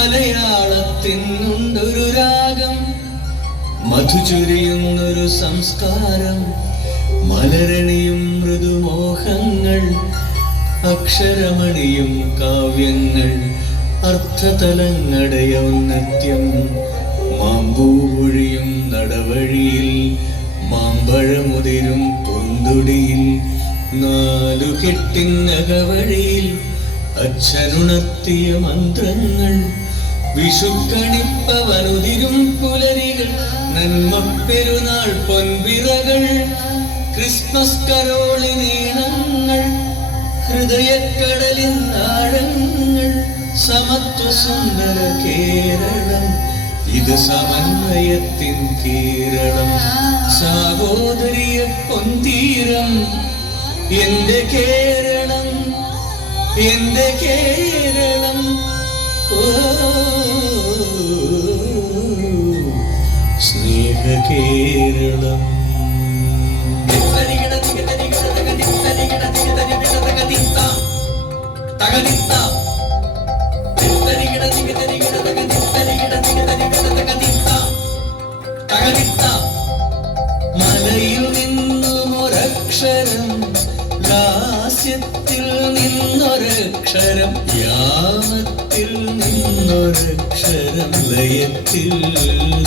മലയാളത്തിനുണ്ടൊരു രാഗം, മധുചൊരിയുന്നൊരു സംസ്കാരം, മലരണിയും മൃദുമോഹങ്ങൾ, അക്ഷരമണിയും കാവ്യങ്ങൾ, അർത്ഥതലങ്ങളുടെ ഔന്നത്യം, മാമ്പൂവൊഴിയും നടവഴിയിൽ, മാമ്പഴമുതിരും പൂന്തുടിയിൽ, നാലുകെട്ടിനകവഴിയിൽ അച്ഛനുണർത്തിയ മന്ത്രങ്ങൾ, വിഷുക്കണിപ്പവനുതിരും പുലരികൾ, നന്മ പെരുന്നാൾ പൊൻപിറകൾ, ക്രിസ്മസ് കരോളിനീണങ്ങൾ, ഹൃദയക്കടലിൻ ആഴങ്ങൾ, സമത്വ സുന്ദര കേരളം, ഇത് സമന്വയത്തിൻ കേരളം, സാഹോദര്യ പൊന്തീരം, എന്റെ കേരളം, എന്റെ കേരളം, ഓ സ്നേഹ കേരളം. മലയിൽ നിന്നും ഒരക്ഷരം, ലാസ്യത്തിൽ നിന്നൊരക്ഷരം, യാമത്തിൽ നിന്നൊരക്ഷരം, ലയത്തിൽ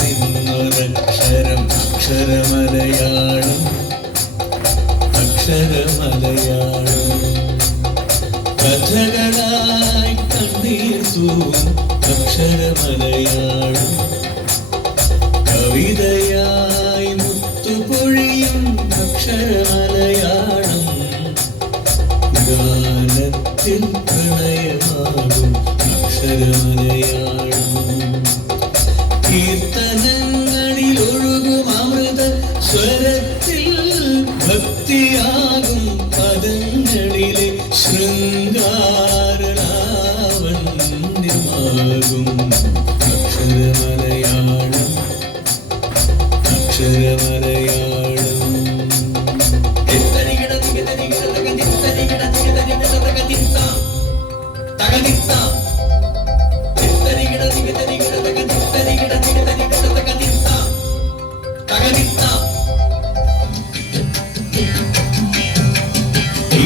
നിന്നൊരക്ഷരം, അക്ഷരമലയാളം, അക്ഷരമലയാളം, കഥകളായി കണ്ണീർ തൂവും അക്ഷരമലയാളം, കവിതയായി മുത്തുപൊഴിയും അക്ഷരമലയാളം, ഗാനത്തിൽ പ്രണയമാകും അക്ഷരമലയാളം, കീർത്തനങ്ങളിൽ ഒഴുകും അമൃത സ്വരത്തിൽ ഭക്തിയാകും പദങ്ങളിലെ ശൃംഗാരലാവണ്യമാകും അക്ഷരമലയാളം, അക്ഷരമലയാളം.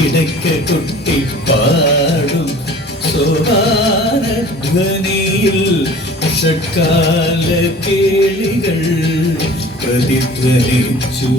ഇടയ്ക്ക് കുട്ടിപ്പാടും സോപാനധ്വനിയിൽ ഷഡ്കാല കേളികൾ പ്രതിധ്വനിച്ചു.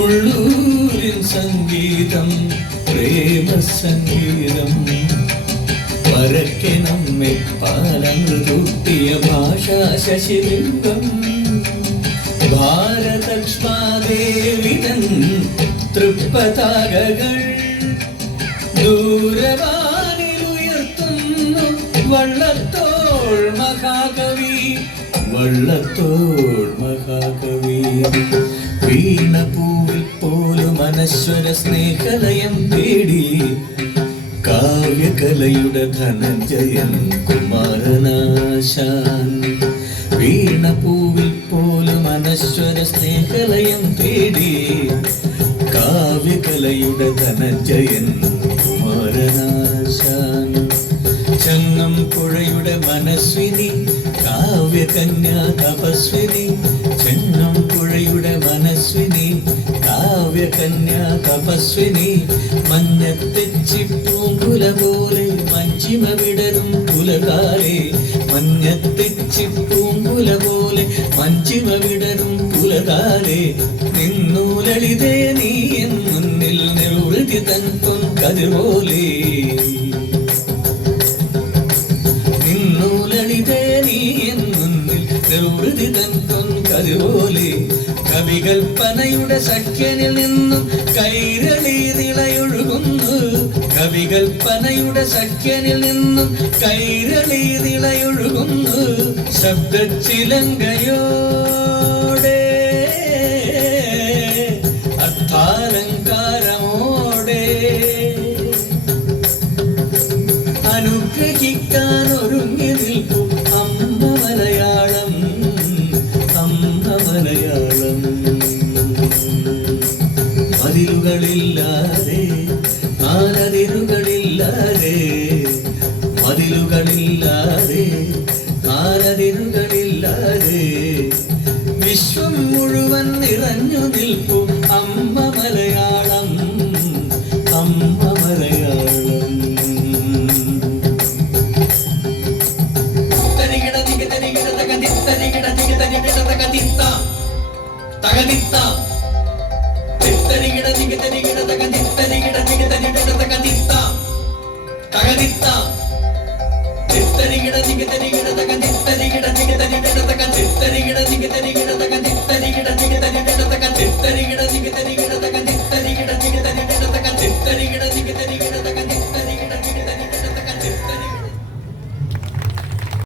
ഉള്ളൂരിൻ സംഗീതം പ്രേമസംഗീതം, പരക്കെ നമ്മെ പാലമൃതൂട്ടിയ ഭാഷാ ശശിബിംബം, ഭാരതക്ഷ്മാദേവിതൻ തൃപ്പതാകകൾ ദൂരവാനിലുയർത്തുന്നു വള്ളത്തോൾ മഹാകവി, വള്ളത്തോൾ മഹാകവി. വീണപൂവിൽ പോലും അനശ്വര സ്നേഹലയം തേടി കാവ്യകലയുടെ ധനഞ്ജയൻ കുമാരനാശാൻ. വീണപൂവിൽ പോലും അനശ്വര സ്നേഹലയം തേടി കാവ്യകലയുടെ ധനഞ്ജയൻ കുമാരനാശാൻ. ചങ്ങം പുഴയുടെ മനസ്വിനി കാവ്യകന്യാ തപസ്വിനി, ചെങ്ങം പുഴയുടെ മനസ്വിനി കാവ്യകന്യാ തപസ്വിനി, മഞ്ഞത്തെച്ചിപ്പൂങ്കുല പോലെ മഞ്ചിമ വിടരും പുലകാലേ, മഞ്ഞത്തെച്ചിപ്പൂങ്കുല പോലെ മഞ്ചിമ വിടരും പുലകാലേ, നിന്നു ലളിതേ നീ എൻ മുന്നിൽ നിർവൃതി തൻ പൊൻകതിർ പോലെ, നിന്നു ലളിതേ നീ എൻ മുന്നിൽ നിർവൃതി തൻ പൊൻകതിർ പോലെ. കവികൽപ്പനയുടെ സഖ്യനിൽ നിന്നും കൈരളി നിളയൊഴുകുന്നു. കവികൽപ്പനയുടെ സഖ്യനിൽ നിന്നും കൈരളി നിളയൊഴുകുന്നു. ശബ്ദച്ചിലങ്കയോടെ അർത്ഥാലങ്കാരമോടെ അനുഗ്രഹിക്കാൻ ഒരുങ്ങി നിൽക്കും അമ്മ മലയാളം, അമ്മ മലയാളം. മതിലുകളില്ലാതെ നാലതിരുകളില്ലാതെ, മതിലുകളില്ലാതെ നാലതിരുകളില്ലാതെ വിശ്വം മുഴുവൻ നിറഞ്ഞു നിൽക്കും അമ്മ മലയാളം, അമ്മ മലയാളം. തകതിത്ത